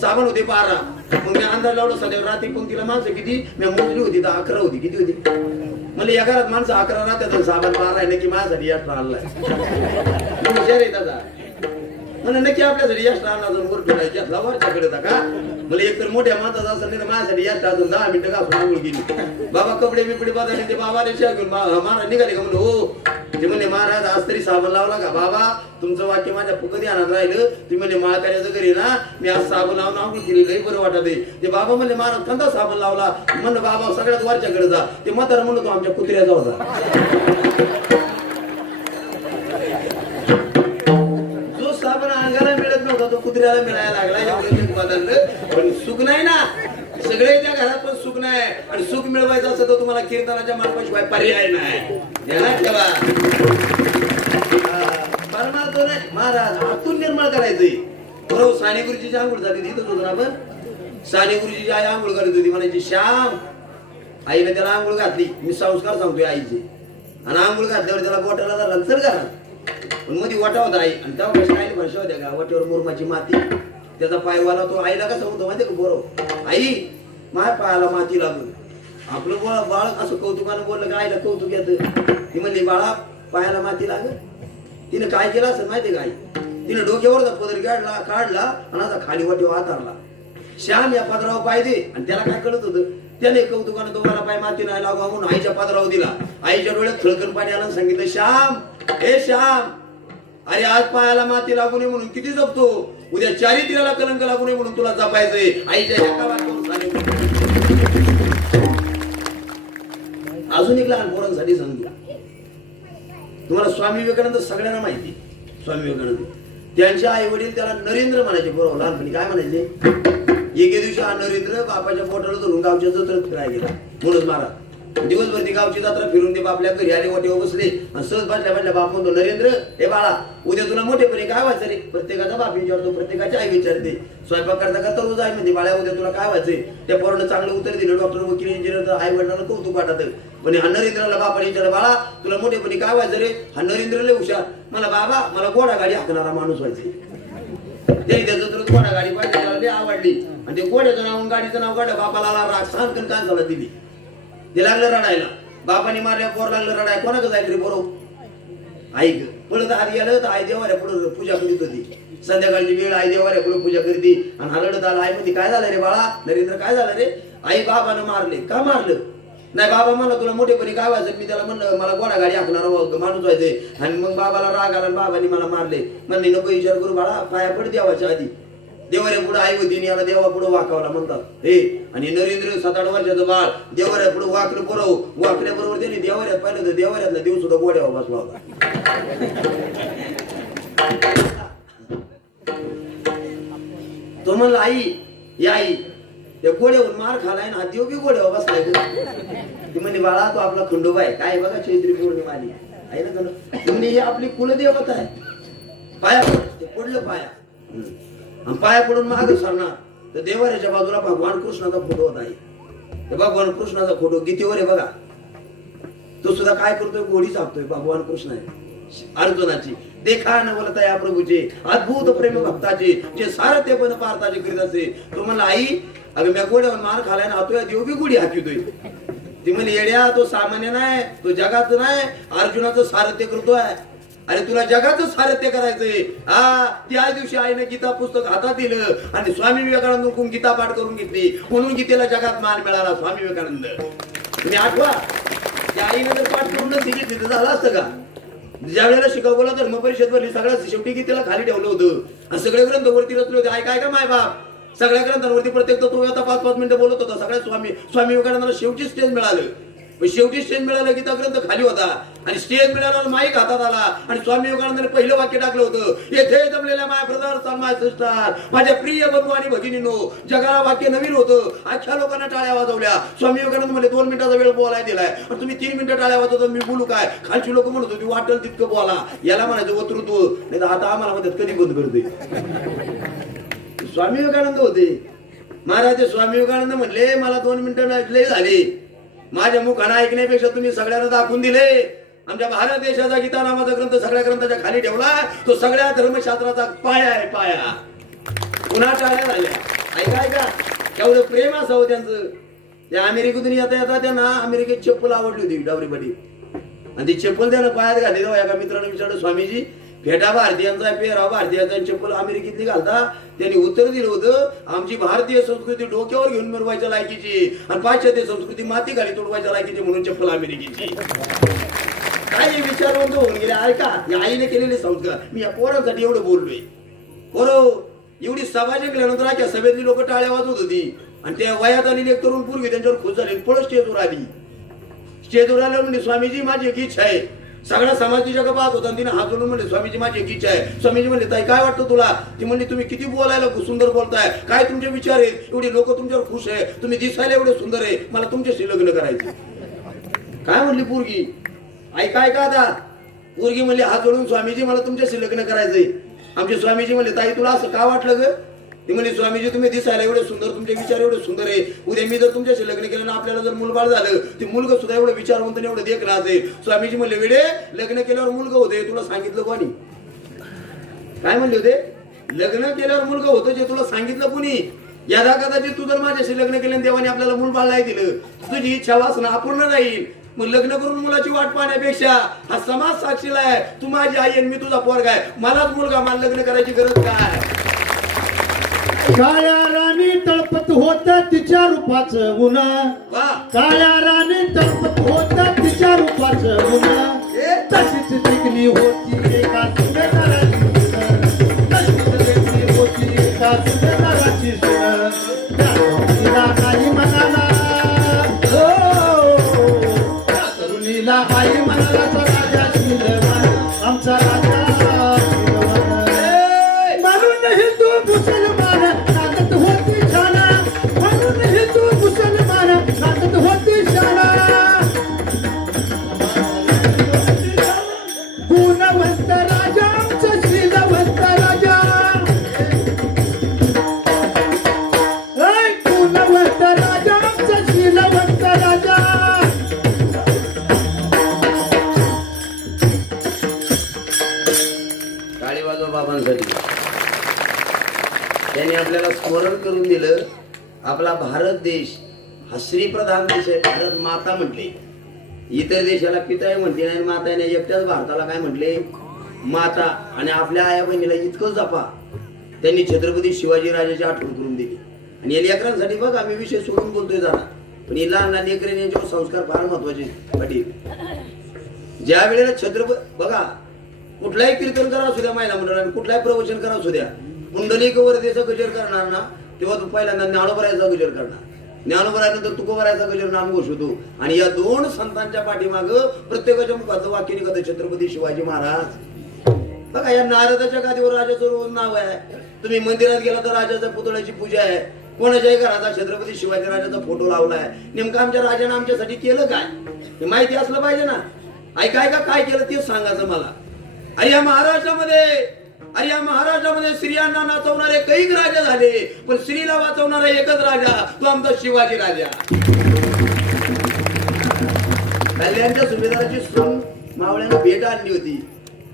साबण होते 12. मग मी अंदाज लावला सध्या रात्री पंक्तीला माणसं किती मी मोजली होती तर 11 होती. किती होती म्हणजे या घरात माणसं 11 राहतात साबण मारायला की माझ्यासाठी एक्स्ट्रा आणलाय हुशार आहे दादा म्हणून नक्की आपल्यासाठी एक्स्ट्रा आणला अजून वर ठेवायची असला वरच्याकडे का मला एकतर मोठ्या माणसाचा असं नाही माझ्यासाठी एक्स्ट्रा अजून 10 मिनिटं घासून आंघोळ केली बाबा कपडे बिपडे बदलले ते बाबा रेषा घेऊन महाराज निघाले का म्हणलं हो ते म्हणले महाराज आज तरी साबण लावला का बाबा तुमचं वाक्य माझ्या कधी आणत राहिलं ते म्हणजे माळ करायचं घरी ना मी आज साबण लावून आंघोळ केली लई बरं वाटत आहे ते बाबा म्हणले महाराज कोणता साबण लावला म्हणलं बाबा सगळ्यात वरच्याकडे जा ते म्हातारा म्हणतो आमच्या कुत्र्याचा होता जो साबण अंगाला मिळत नव्हता तो कुत्र्याला मिळायला लागला एवढं बदललं पण सुख नाही ना सगळे त्या घरात पण सुख नाही आणि सुख मिळवायचं असं तर तुम्हाला कीर्तनाच्या मार्फाशिवाय पर्याय नाही ध्यानात ठेवा परमार्थ नाही महाराज आतून निर्माण करायचंय बरोबर साने गुरुजीची आंघोळ झाली तिथंच होतो ना आपण साने गुरुजीची आई आंघोळ करत होती म्हणायची श्याम आईने त्याला आंघोळ घातली मी संस्कार सांगतोय आईचे आणि आंघोळ घातल्यावर त्याला गोट्याला धरला चल घरात पण मध्ये वाटा होता आई आणि तेव्हा कशा आईने भाषा होत्या का वाट्यावर मुरमाची माती त्याचा पाय वाला तो आईला कसा होतो माहिती का बरोबर आई माय पायाला माती लागून आपलं बाळ असं कौतुकानं बोललं का आईला कौतुक येतं ती म्हणली बाळा पायाला माती लागत तिने काय केलं असं माहिती का आई तिने डोक्यावरचा पदर काढला आणि आता खाली वाटेवर हातारला श्याम या पदरावर पाय दे आणि त्याला काय कळत होतं त्याने कौतुकानं तुम्हाला पाय माती नाही लागवा म्हणून आईच्या पदरावर दिला आईच्या डोळ्यात खळकण पाणी आलं सांगितलं श्याम हे श्याम अरे आज पायाला माती लागू नये म्हणून किती जपतो उद्या चारित्र्याला कलंक लागू नये म्हणून तुला जपायचंय आईच्या एका वाक्यावर अजून एक लहान पोरांसाठी सांगतो तुम्हाला स्वामी विवेकानंद सगळ्यांना माहिती स्वामी विवेकानंद त्यांचे आई वडील त्याला नरेंद्र म्हणायचे बरोबर लहानपणी काय म्हणायचे एके दिवशी हा नरेंद्र बापाच्या पोटाला धरून गावच्या जत्रेत फिरायला गेला म्हणून महाराज दिवसभर ती गावची जत्रा फिरून ते बापल्या घरी आले वाटेवर बसले आणि सहज बसल्या बाप म्हणतो नरेंद्र हे बाळा उद्या तुला मोठेपणी काय व्हायचं रे प्रत्येकाचा बाप विचारतो प्रत्येकाची आई विचारते स्वयंपाक करता करता रोज आई म्हणजे बाळा उद्या तुला काय व्हायचंय त्या पोरानं चांगलं उत्तर दिलं डॉक्टर वकील इंजिनियर तर आई वडिलांना कौतुक वाटत पण हा नरेंद्रला बापाने विचारलं बाळा तुला मोठेपणी काय व्हायचं रे हा नरेंद्र लय हुशार मला बाबा मला घोडा गाडी हाकणारा माणूस व्हायचे त्याने त्याचं तर घोडा गाडी पाहिजे त्याला लय आवडली आणि ते घोड्याचं नाव गाडीचं नाव काढलं बापाला राग सांगून कांसाला दिली ते लागलं रडायला बापाने मारल्या पोर लागलं रडाय कोणाचं जाईल रे बरोबर ऐक पळत आत गेलं तर आई देवाऱ्या पुढे पूजा करीत होती संध्याकाळची वेळ आई देवाऱ्या पुढे पूजा करते आणि हा रडत आला आई मध्ये काय झालं रे बाळा नरेंद्र काय झालं रे आई बाबानं मारले का मारलं नाही बाबा मला तुला मोठेपणी काय व्हायचं मी त्याला म्हणलं मला घोडा गाडी हाकणारा माणूस व्हायचंय आणि मग बाबाला राग आला बाबांनी मला मारले म्हणले नको विचार करू बाळा पाया पड देवाच्या आधी देवाऱ्या पुढे आई होती याला देवा पुढे वाकावला म्हणतात हे आणि नरेंद्र 7-8 वर्षाचं बाळ देवाऱ्या पुढे वाकलं पुरव वाकल्याबरोबर त्यांनी देवाऱ्यात पाहिलं तर देवाऱ्यातला देव सुद्धा गोड्यावर बसला होता तो म्हणला आई या आई त्या गोड्यावर मार खालाय ना देव बी गोड्यावर बसलाय ती म्हणजे बाळा तो आपला खंडोबा आहे काय बघा चैत्री पौर्णिमा आली आहे ना तुम्ही हे आपली कुलदेवता आहे पाया ते पडलं पाया पाया पडून माग सरणार तर देवाऱ्याच्या बाजूला भगवान कृष्णाचा फोटो होता आहे भगवान कृष्णाचा फोटो गीतेवर आहे बघा तो सुद्धा काय करतोय गोडी चापतोय भगवान कृष्ण आहे अर्जुनाची देखा न बोलता या प्रभूचे अद्भुत प्रेम भक्ताचे जे सारथ्य पण पार्थाचे करीत असे तो म्हणला आई अगं मी गोड्यावर मार खालाय ना तो देव बी गोडी हाकितोय ती म्हणे येड्या तो सामान्य नाही तो जगाचं नाही अर्जुनाचं सारथ्य करतोय अरे तुला जगाचं सारथ्य करायचंय त्या दिवशी आईने गीता पुस्तक हातात दिलं आणि स्वामी विवेकानंद गीता पाठ करून घेतली म्हणून गीतेला जगात मान मिळाला स्वामी विवेकानंद तुम्ही आठवा त्या आईने जर पाठ करून दिली तर झालं असतं का ज्या वेळेला शिकवला धर्म परिषद वरली सगळ्या शेवटी गीतेला खाली ठेवलं होतं आणि सगळे ग्रंथ वरती रचले होते काय का माय बाप सगळ्या ग्रंथांवरती प्रत्येक तो आता 5-5 मिनिटं बोलत होता सगळ्या स्वामी विवेकानंदाला शेवटी स्टेज मिळालं शेवटी स्टेज मिळालं गीता ग्रंथ खाली होता आणि स्टेज मिळाल्यावर माईक हातात आला आणि स्वामी विवेकानंदाने पहिलं वाक्य टाकलं होतं येथे जमलेल्या माय ब्रदर्स आणि माय सिस्टर माझ्या प्रिय बंधू आणि भगिनींनो जगाला वाक्य नवीन होतं अख्ख्या लोकांना टाळ्या वाजवल्या स्वामी विवेकानंद मध्ये 2 मिनिटाचा वेळ बोलायला दिलाय आणि तुम्ही 3 मिनिटं टाळ्या वाजवतो मी बोलू काय खालची लोक म्हणत होती वाटेल तितकं बोला याला म्हणायचं वक्तृत्व नाही तर आता आम्हाला म्हणतात कधी बंद करते स्वामी विवेकानंद होते महाराज स्वामी विवेकानंद म्हणले मला 2 मिनिटं लय झाले माझ्या मुखानं ऐकण्यापेक्षा तुम्ही सगळ्यांना दाखवून दिले आमच्या भारत देशाचा गीता नावाचा ग्रंथ सगळ्या ग्रंथाच्या खाली ठेवला तो सगळ्या धर्मशास्त्राचा पाया आहे पाया पुन्हा टाळ्या झाल्या ऐका केवढं प्रेम असावं त्यांचं त्या अमेरिकेतून येता येता त्यांना अमेरिकेत चप्पल आवडली होती डावरीपाटी, आणि ती चप्पल त्यानं पायात घातली. तेव्हा एका मित्रानं विचारलं, स्वामीजी फेटा भारतीयांचा पेहराव भारतीयांचा चप्पल अमेरिकेतली घालता? त्यांनी उत्तर दिलं होतं, आमची भारतीय संस्कृती डोक्यावर घेऊन मिरवायच्या लायकीची आणि पाश्चात्य संस्कृती माती घाली तोडवायच्या लायकीची, म्हणून चप्पल अमेरिकेची. काय हे विचारवंत होऊन गेले. ऐका, या आईने केलेले संस्कार. मी या पोरांसाठी एवढं बोललोय. पोरं एवढी सभा जिंकल्यानंतर आख्या सभेतली लोक टाळ्या वाजवत होती, आणि त्या वयात आलेली एक तरुण पूर्वी त्यांच्यावर खुश झाली, पळत स्टेजवर आली. स्टेजवर आल्यावर म्हणजे, स्वामीजी माझी एक इच्छा आहे. सगळा समाज तिच्याकडे पाहत होता, तिने हात जोडून म्हणले, स्वामीजी माझी एक इच्छा आहे. स्वामीजी म्हणले, ताई काय वाटतं तुला? ती म्हणली, तुम्ही किती बोलायला सुंदर बोलताय, काय तुमचे विचार आहेत, एवढी लोक तुमच्यावर खुश आहे, तुम्ही दिसायला एवढे सुंदर आहे, मला तुमच्याशी लग्न करायचं. काय म्हणली पोरगी? ऐका आता. पोरगी म्हणली हात जोडून, स्वामीजी मला तुमच्याशी लग्न करायचंय. आमचे स्वामीजी म्हणले, ताई तुला असं का वाटलं ग? ती म्हणली, स्वामीजी तुम्ही दिसायला एवढे सुंदर, तुमचे विचार एवढे सुंदर आहे, उद्या मी जर तुमच्याशी लग्न केलं ना, आपल्याला जर मुलबाळ झालं, ते मुलगा सुद्धा एवढं विचारवंत एवढं देखणं असेल. स्वामीजी म्हणले, वेडे लग्न केल्यावर मुलगा होते तुला सांगितलं कोणी? काय म्हणले होते? लग्न केल्यावर मुलगा होतं जे तुला सांगितलं कोणी? यादा कदाचित तू जर माझ्याशी लग्न केलं, देवाने आपल्याला मुलबाळ नाही दिलं, तुझी इच्छा वासना अपूर्ण राहील. मग लग्न करून मुलाची वाट पाहण्यापेक्षा हा समाज साक्षीला आहे, तू माझी आई आणि मी तुझा पोरगा आहे, मलाच मुलगा, मला लग्न करायची गरज काय? काळ्या राणी तळपत होत तिच्या रूपाचं ऊन, काळ्या राणी तळपत होत तिच्या रूपाचं ऊन, तशीच दिगली होती एका सुभेदाराची सून, तशीच दिगली होती एका सुभेदाराची सून. त्या तरुणीला काही म्हणाला, त्या तरुणीला काही म्हणाला, राजा शिलवान, आमचा राजा शिलवान. म्हणून हिंदू मुसलमान लागत होती शाना, म्हणून हिंदू मुसलमान लागत होती शाना. गुणवंत राजा आमचा शीलवंत राजा, गुणवंत राजा आमचा शीलवंत राजा. टाळी वाजवा बाबांसाठी. त्यांनी आपल्याला स्मरण करून दिलं, आपला भारत देश हा श्रीप्रधान देश आहे. भारत माता म्हटले, इतर देशाला पिता म्हणते नाही, माता आहे नाही, एकट्याच भारताला काय म्हटले? माता. आणि आपल्या आया बहिणीला इतकं जपा. त्यांनी छत्रपती शिवाजी राजाची आठवण करून दिली. आणि या लेकरांसाठी बघ, आम्ही विषय सोडून बोलतोय जरा, पण ही लहान लहान लेकरांनी यांच्यावर संस्कार फार महत्वाचे पाटील. ज्या वेळेला छत्रपती बघा, कुठलाही कीर्तन करा असू द्या महिला मंडळाने, कुठलाही प्रवचन करा असू द्या, पुंडलिक वरदेचा गजर करणार ना, तेव्हा तू पहिल्यांदा ज्ञानोबरायाचा गजर करणार. ज्ञानोबरायानंतर तुकोबरायाचा गजर नामघोष होतो. आणि या दोन संतांच्या पाठीमाग प्रत्येकाच्या मुखाचं वाक्य निघतं, छत्रपती शिवाजी महाराज. बघा, या नारदाच्या गादीवर राजाचं रोज नाव आहे. तुम्ही मंदिरात गेला तर राजाच्या पुतळ्याची पूजा आहे. कोणाच्याही घराचा छत्रपती शिवाजी राजाचा फोटो लावलाय. नेमकं आमच्या राजाने आमच्यासाठी केलं काय हे माहिती असलं पाहिजे ना. ऐका काय केलं तेच सांगायचं मला. अरे या महाराष्ट्रामध्ये स्त्रियांना नाचवणारे कैक राजा झाले, पण स्त्रीला वाचवणारा एकच राजा, तो आमचा शिवाजी राजा. कल्याणच्या सुभेदाराची सून मावळ्यानं भेट आणली होती,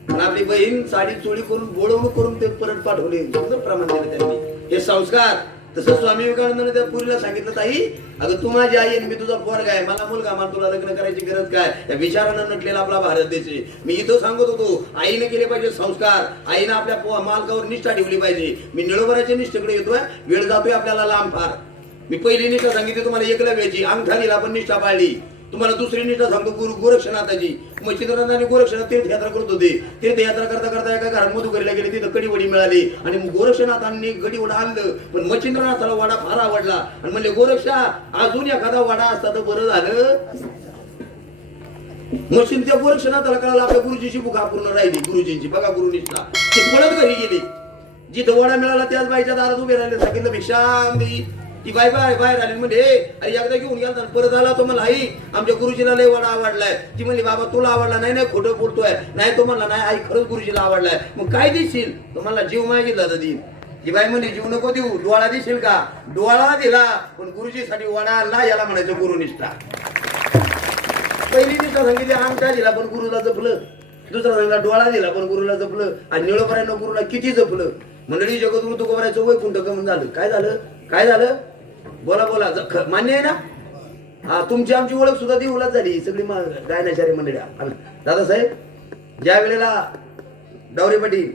पण आपली बहीण साडी चोळी करून बोळवणूक करून ते परत पाठवले. सुंदर प्रमाण दिलं त्यांनी. हे संस्कार. तसं स्वामी विवेकानंदाने त्या पुरीला सांगितलं, ताई अगं तू माझी आई आणि मी तुझा पोरगा आहे, मला मुलगा, मला तुला लग्न करायची गरज काय? या विचारानं नटलेला आपला भारत देश आहे. मी इथं सांगत होतो, आईने केले पाहिजे संस्कार, आईने आपल्या मालकावर निष्ठा ठेवली पाहिजे. मी निळोबराच्या निष्ठेकडे येतोय, वेळ जातोय आपल्याला लांब फार. मी पहिली निष्ठा सांगितली तुम्हाला, एकलव्याची, अंगठा दिला पण निष्ठा पाळली. तुम्हाला दुसरी निष्ठा सांगतो, गुरु गोरक्षनाथाची. मच्छिंद्रनाथांनी गोरक्षनाथ तीर्थयात्रा करत होते. तीर्थयात्रा करता करता एका घरात मधुकरीला गेले, तिथं कढीवडी मिळाली आणि गोरक्षनाथांनी गडीवडा आणलं, पण मच्छिंद्रनाथाला वडा फार आवडला आणि म्हणले, गोरक्षा अजून एखादा वडा असता तर बरं झालं. मच्छिंद्र गोरक्षनाथाला कळालं आपल्या गुरुजीची भूक अपूर्ण राहिली. गुरुजींची बघा गुरुनिष्ठा. ते पळत घरी गेली. जिथं वडा मिळाला त्याच बाईच्या दारात उभे राहिले. सांगितलं भिक्षाम दे. ती बाई बाहेर आली. म्हणजे अरे एकदा घेऊन गेला, परत आला तो मला, आई आमच्या गुरुजीला लय वडा आवडलाय. ती म्हणली, बाबा तुला आवडला? नाही खोटं बोलतोय. नाही तो म्हणला, नाही आई खरंच गुरुजीला आवडलाय. मग काय देशील? तो म्हणला, जीव मागितला तर देईन. ती बाई म्हणली, जीव नको देऊ, डोळा देशील का? डोळा दिला, पण गुरुजीसाठी वडा आणला. याला म्हणायचं गुरुनिष्ठा. पहिली निष्ठा सांगितली, अंगठा दिला पण गुरुला जपलं. दुसरा सांगितला, डोळा दिला पण गुरुला जपलं. आणि निळोबरायानं गुरुला किती जपलं. मंडळी जगद्गुरु तुकोबरायाचं वय कुंठ कमी झालं. काय झालं? बोला मान्य आहे ना? हा तुमची आमची ओळख सुद्धा ती उलाच झाली सगळी गायनाचारी मंडळी दादासाहेब ज्या वेळेला डवरे पाटील